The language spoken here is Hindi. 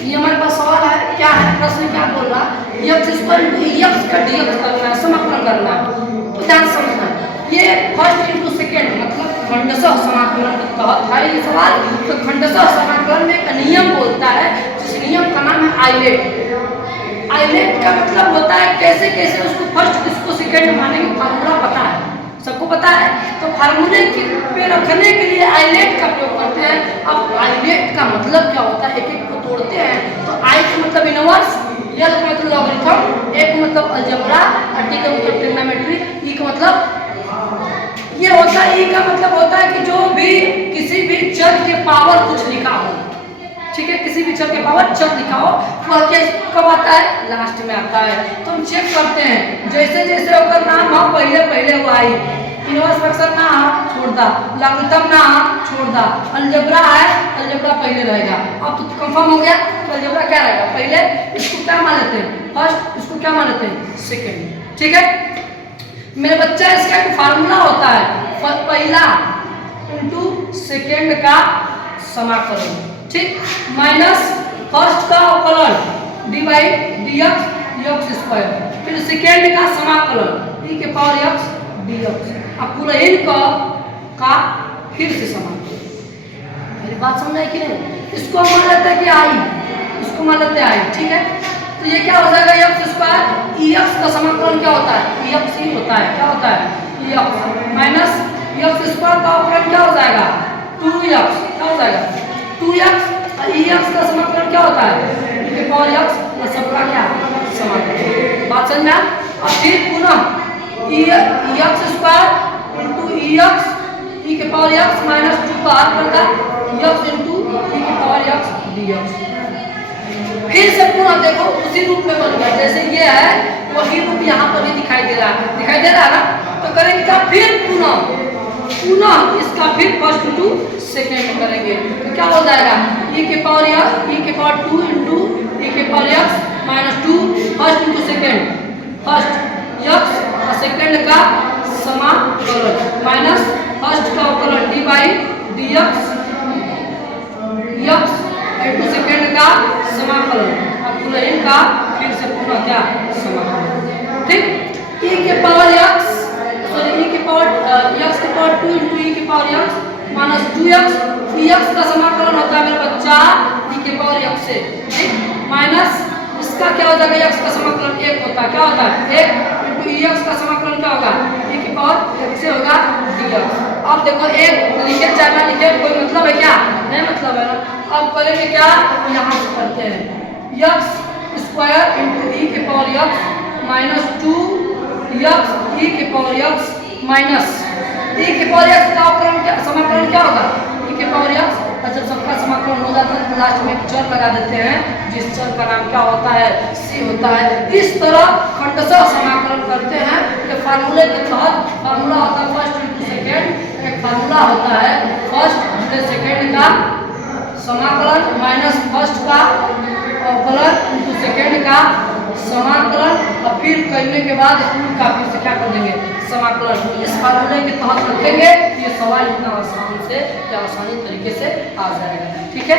ये हमारे पास सवाल है, क्या है प्रश्न, क्या बोल रहा है, यक्स स्क्वायर इंटू यक्स का डीएक्स करना है, समाकलन करना है। तो ध्यान समझना, ये फर्स्ट इंटू सेकेंड मतलब खंडशः समाकलन के तहत है ये सवाल। तो खंडशः समाकलन में एक नियम बोलता है, जिस नियम का नाम है आइलेट। आइलेट का मतलब होता है कैसे कैसे उसको फर्स्ट किसको सेकेंड मानेंगे, फार्मूला पता है, सबको पता है। तो फार्मूले पे रखने के लिए आइलेट का प्रयोग करते हैं। अब आइलेट का मतलब क्या होता है, एक एक को तोड़ते हैं। तो आई का मतलब इनवर्स, एल का मतलब लॉगरिथम, ए का मतलब अलजेब्रा, और टी का मतलब ट्रिग्नोमेट्री, ई का मतलब ये होता है। ई का मतलब होता है कि जो भी किसी भी चर के पावर कुछ लिखा हो, ठीक है, किसी भी चर के पावर चर लिखा हो, वह क्या कब आता है, लास्ट में आता है। तो हम चेक करते हैं, जैसे जैसे होकर नाम हो पहले पहले वो आई, इनवर्स फंक्शन ना छोड़ दा, लॉगरिथम ना छोड़ दा, अलजेब्रा है, अलजेब्रा पहले रहेगा। अब तो कंफर्म हो गया तो अलजेब्रा क्या रहेगा पहले, इसको क्या मान लेते हैं फर्स्ट, इसको क्या मान लेते हैं सेकंड, ठीक है मेरे बच्चा। इसका एक फार्मूला होता है, पहला इंटू सेकेंड का समाकलन, ठीक, माइनस फर्स्ट का अवकलन D by D x x square, फिर सेकेंड का समाकलन ई के पावर एक्स डी एक्स, अब पूरा इनका का फिर से समाकलन। मेरी बात समझ आई कि नहीं। इसको मान लेते हैं कि आई, इसको मान लेते हैं आई, ठीक है। तो ये क्या हो जाएगा एक्स स्क्वायर, ई एक्स का समाकलन क्या होता है, ई एक्स ही होता है, क्या होता है ई एक्स माइनस एक्स स्क्वायर का अवकलन क्या हो जाएगा 2x, क्या हो जाएगा 2x, और ई एक्स का समाकलन क्या होता है e के पावर x और सबका क्या समाकलन। बात समझ में आया। अब फिर पुनः ई एक्स स्क्वायर इंटू ई एक्स ई के पावर x माइनस 2 बाहर पड़ता है x इंटू ई के पावर x डी एक्स। फिर से पुनः देखो उसी रूप में बन गया, जैसे ये है वही रूप यहाँ पर भी दिखाई दे रहा है, दिखाई दे रहा है ना। तो करेंगे क्या, फिर पुनः इसका फिर फर्स्ट इंटू सेकेंड में करेंगे तो क्या हो जाएगा e के पावर x e के पावर 2 इंटू e के power x minus 2 first into second, first x और सेकेंड का समाकलन माइनस फर्स्ट का अवकलन D by D x x into second का समाकलन, अब पूरा इनका फिर से पूरा क्या समाकलन, ठीक। e के पावर x सॉरी e के पावर x के पावर 2 इंटू e के power x minus 2x, x का समाकलन होता है मेरा बच्चा e के पावर x से, ठीक, माइनस इसका क्या हो जाएगा x का समाकलन 1 होता है, क्या होता है 1 इंटू x का समाकलन क्या होगा e के पावर x से होगा dx। अब देखो एक लिखे चाहे ना लिखे कोई मतलब है क्या, नहीं मतलब है ना। अब करेंगे क्या, यहाँ से करते हैं x स्क्वायर इंटू ई के पावर x माइनस 2x ई के पावर x माइनस ई के पावर x का अवकलन क्या समाकलन क्या होगा ई के पावर x, और जब सबका समाकलन हो जाता है तो लास्ट में एक चर लगा देते हैं, जिस चर का नाम क्या होता है c होता है। इस तरह खंडशः समाकलन करते हैं। ये फार्मूले के तहत फार्मूला होता है फर्स्ट इंटू सेकेंड, एक फार्मूला होता है फर्स्ट इंटू सेकेंड का समाकलन माइनस फर्स्ट का अवकलन इंटू सेकेंड का समाकलन, और फिर करने के बाद पूर्ण का फिर से क्या कर देंगे समाकलन। इस फार्मूले के तहत रखेंगे ये सवाल इतना आसान से या आसानी तरीके से आ जाएगा, ठीक है।